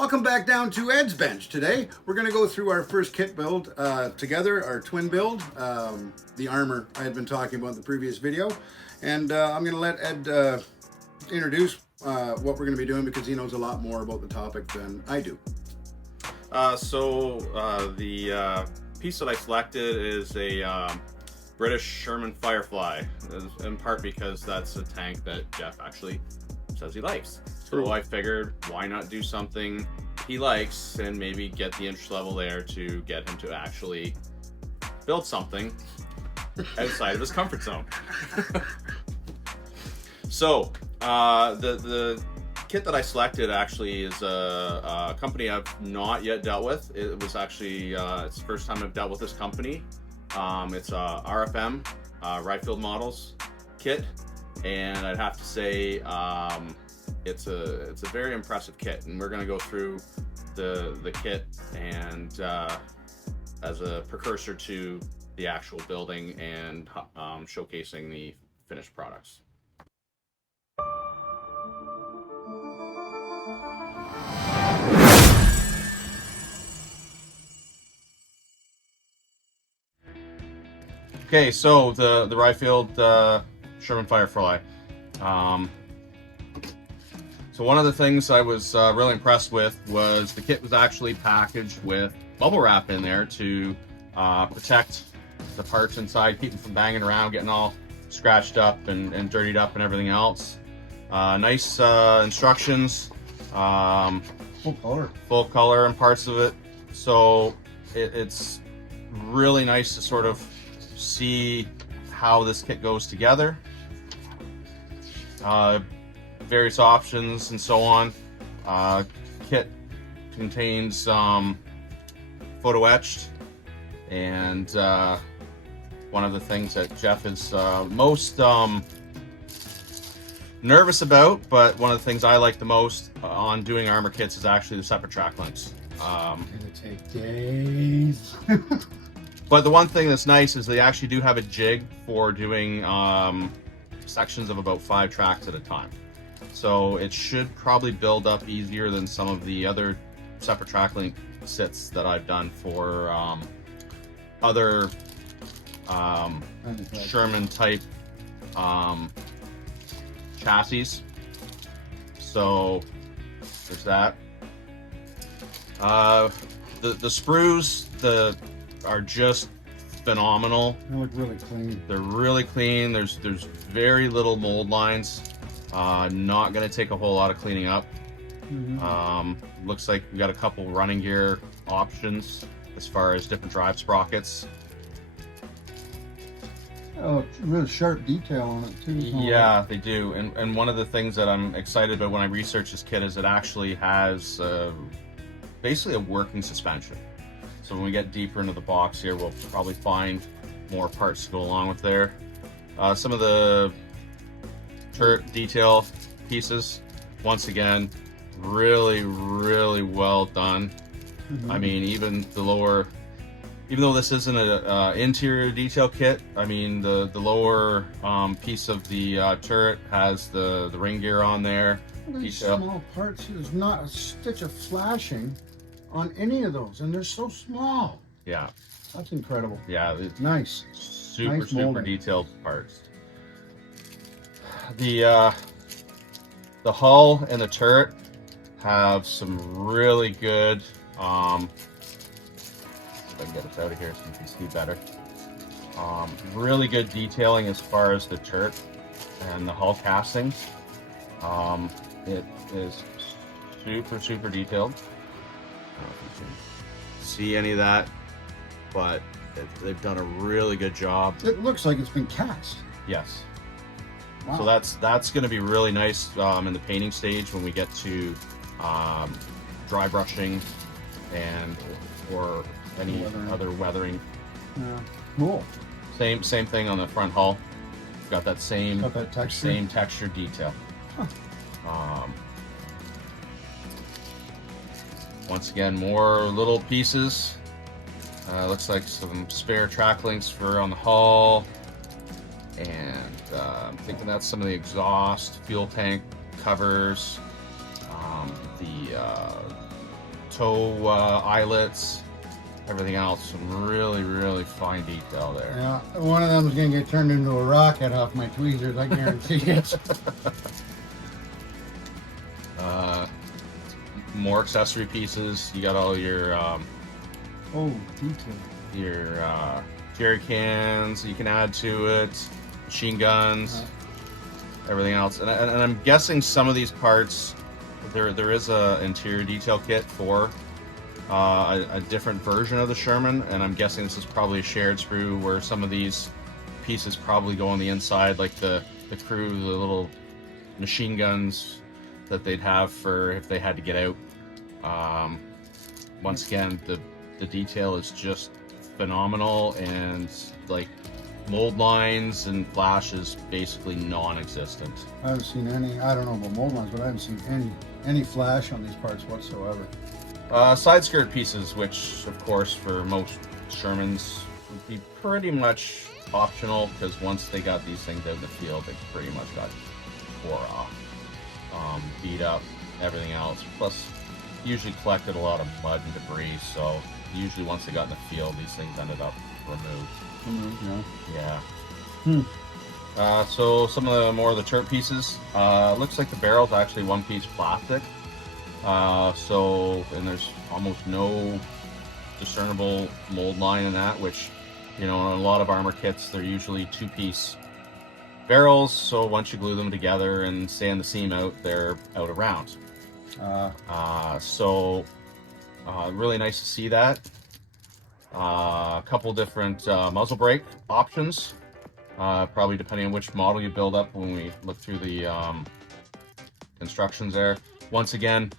Welcome back down to Ed's Bench. Today we're going to go through our first kit build together, our twin build, the Armour I had been talking about in the previous video. And I'm going to let Ed introduce what we're going to be doing because he knows a lot more about the topic than I do. The piece that I selected is a British Sherman Firefly, in part because that's a tank that Jeff actually says he likes. True. So I figured, why not do something he likes and maybe get the interest level there to get him to actually build something outside of his comfort zone. So the kit that I selected actually is a company I've not yet dealt with. It was actually it's the first time I've dealt with this company. It's a RFM Ryefield Models kit, and I'd have to say it's a very impressive kit, and we're going to go through the kit and as a precursor to the actual building and showcasing the finished products. Okay, so the Ryefield Sherman Firefly. So one of the things I was really impressed with was the kit was actually packaged with bubble wrap in there to protect the parts inside, keep them from banging around, getting all scratched up and dirtied up and everything else. Nice instructions, full color in parts of it. So it's really nice to sort of see how this kit goes together. Various options and so on. Kit contains photo etched, and one of the things that Jeff is most nervous about, but one of the things I like the most on doing Armour kits is actually the separate track links. It's gonna take days. But the one thing that's nice is they actually do have a jig for doing sections of about 5 tracks at a time. So it should probably build up easier than some of the other separate track link sits that I've done for other Sherman type chassis. So there's that. The sprues are just phenomenal. They look really clean. They're really clean. There's very little mold lines. Not going to take a whole lot of cleaning up. Mm-hmm. Looks like we got a couple running gear options as far as different drive sprockets. Oh, really sharp detail on it too. Yeah, they do. And one of the things that I'm excited about when I researched this kit is it actually has basically a working suspension. So when we get deeper into the box here, we'll probably find more parts to go along with there. Some of the turret detail pieces, once again, really well done. Mm-hmm. I mean, even the lower, even though this isn't an interior detail kit, I mean the lower piece of the turret has the ring gear on there. These small parts, there's not a stitch of flashing on any of those, and they're so small. Yeah, that's incredible. Yeah, it's nice, super detailed parts. The hull and the turret have some really good if I can get this out of here so you can see better, really good detailing as far as the turret and the hull casting. It is super detailed. I don't know if you can see any of that, but they've done a really good job. It looks like it's been cast. Yes. Wow. So that's going to be really nice in the painting stage when we get to dry brushing and or any other weathering. Yeah. Cool. Same thing on the front hull. We've got that same texture. texture detail. Huh. Once again, more little pieces. Looks like some spare track links for on the hull, and I'm thinking that's some of the exhaust, fuel tank covers, the toe eyelets, everything else. Some really, really fine detail there. Yeah, one of them is going to get turned into a rocket off my tweezers, I guarantee it. More accessory pieces. You got all your Oh, detail. your jerry cans you can add to it, machine guns, everything else. And I'm guessing some of these parts, there is a interior detail kit for a different version of the Sherman, and I'm guessing this is probably a shared sprue where some of these pieces probably go on the inside, like the crew, the little machine guns that they'd have for if they had to get out. Once again, the detail is just phenomenal, and like mold lines and flash is basically non-existent. I haven't seen any, I don't know about mold lines, but I haven't seen any flash on these parts whatsoever. Side skirt pieces, which of course for most Shermans would be pretty much optional, because once they got these things out in the field, they pretty much got tore off, beat up, everything else. Plus, usually collected a lot of mud and debris, so usually once they got in the field, these things ended up removed. Yeah. So some of the more of the turret pieces, looks like the barrel's actually one piece plastic. And there's almost no discernible mold line in that, which, you know, in a lot of armor kits, they're usually two-piece barrels, so once you glue them together and sand the seam out, they're out of round. Really nice to see that. A couple different muzzle brake options, probably depending on which model you build up when we look through the instructions there. Once again,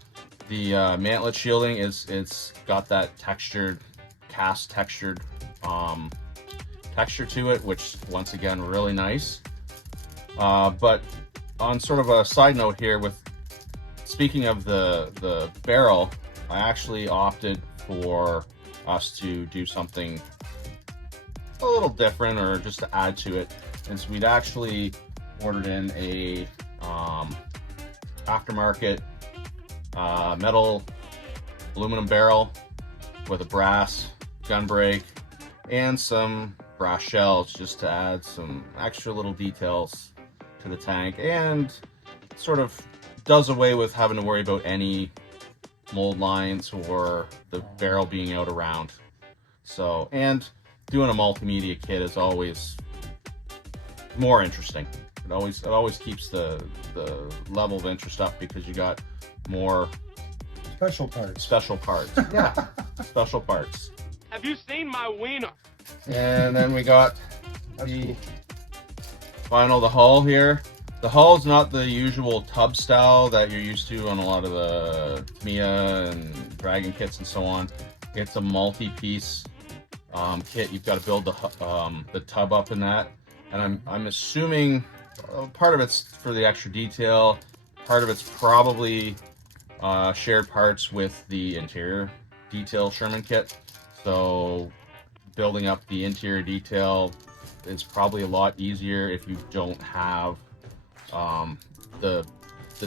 the mantlet shielding it's got that textured, cast textured texture to it, which once again really nice. But on sort of a side note here, with speaking of the barrel, I actually opted for us to do something a little different, or just to add to it, is we'd actually ordered in a aftermarket metal aluminum barrel with a brass gun brake and some brass shells, just to add some extra little details to the tank, and sort of does away with having to worry about any mold lines or the barrel being out around. So, and doing a multimedia kit is always more interesting. It always keeps the level of interest up, because you got more Special parts. Yeah, special parts. Have you seen my wiener? And then we got the hull here. The hull's not the usual tub style that you're used to on a lot of the Tamiya and Dragon kits and so on. It's a multi-piece kit. You've got to build the tub up in that, and I'm assuming part of it's for the extra detail, part of it's probably shared parts with the interior detail Sherman kit. So building up the interior detail is probably a lot easier if you don't have the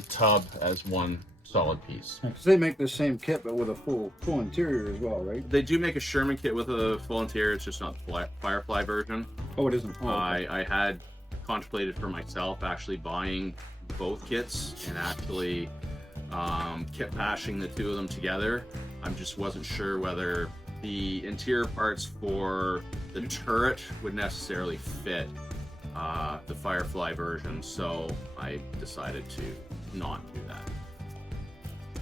tub as one solid piece. They make the same kit, but with a full interior as well, right? They do make a Sherman kit with a full interior. It's just not the Firefly version. Oh, it isn't. Oh, okay. I had contemplated for myself actually buying both kits and actually kit pashing the two of them together. I just wasn't sure whether the interior parts for the turret would necessarily fit the Firefly version, so I decided to not do that.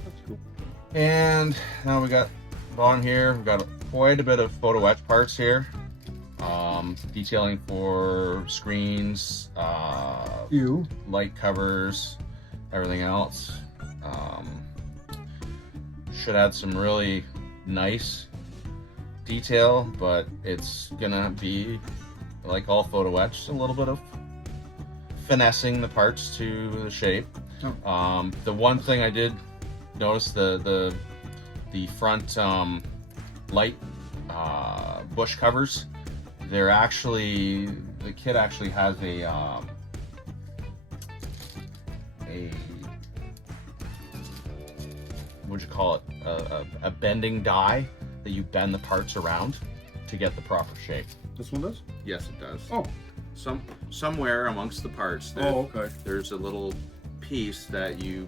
That's cool. And now we got bottom here, we've got quite a bit of photo etch parts here. Detailing for screens, light covers, everything else. Should add some really nice detail, but it's gonna be, like all photo etch, a little bit of finessing the parts to the shape. The one thing I did notice, the front light bush covers, they're actually, the kit actually has a what'd you call it, a bending die that you bend the parts around to get the proper shape. This one does? Yes, it does. Oh. Somewhere amongst the parts, Okay. there's a little piece that you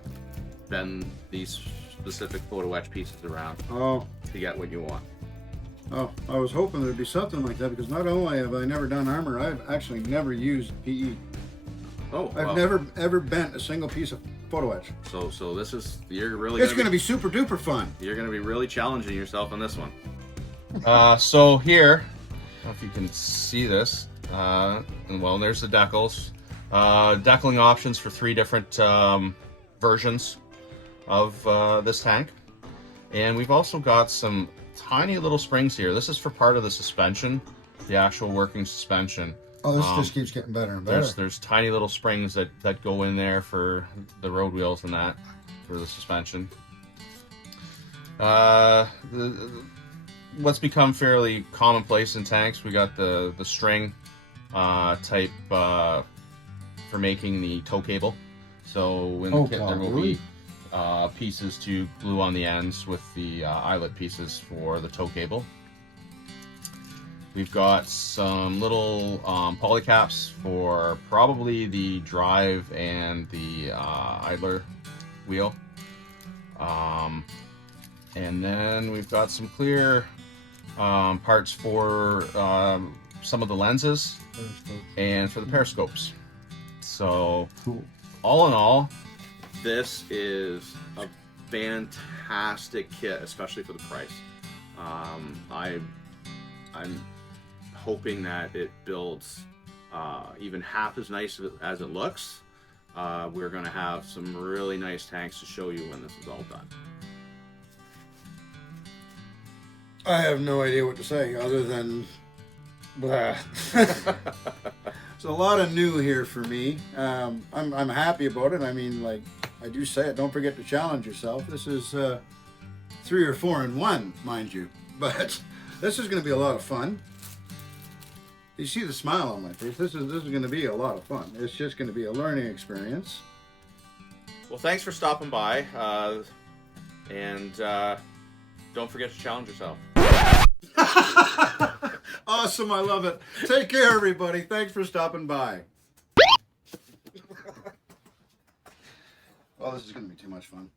bend these specific photo etch pieces around Oh. to get what you want. Oh, I was hoping there'd be something like that, because not only have I never done Armour, I've actually never used PE. Oh, I've wow. never ever bent a single piece of photo etch. So this is, you're really It's going to be super duper fun. You're going to be really challenging yourself on this one. So here, I don't know if you can see this. Well, there's the decals. Decaling options for 3 different versions of this tank. And we've also got some tiny little springs here. This is for part of the suspension, the actual working suspension. Oh, this just keeps getting better and better. There's tiny little springs that go in there for the road wheels and that, for the suspension. What's become fairly commonplace in tanks, we got the string type for making the tow cable. So in the kit there will be pieces to glue on the ends with the eyelet pieces for the tow cable. We've got some little poly caps for probably the drive and the idler wheel. And then we've got some clear parts for some of the lenses and for the periscopes. So Cool. all in all, this is a fantastic kit, especially for the price. I'm hoping that it builds even half as nice as it looks. We're going to have some really nice tanks to show you when this is all done. I have no idea what to say other than blah. It's a lot of new here for me. I'm happy about it. I mean, like I do say it, don't forget to challenge yourself. This is 3 or 4 in 1, mind you. But this is going to be a lot of fun. You see the smile on my face. This is going to be a lot of fun. It's just going to be a learning experience. Well, thanks for stopping by, and don't forget to challenge yourself. Awesome, I love it. Take care, everybody. Thanks for stopping by. Oh, this is going to be too much fun.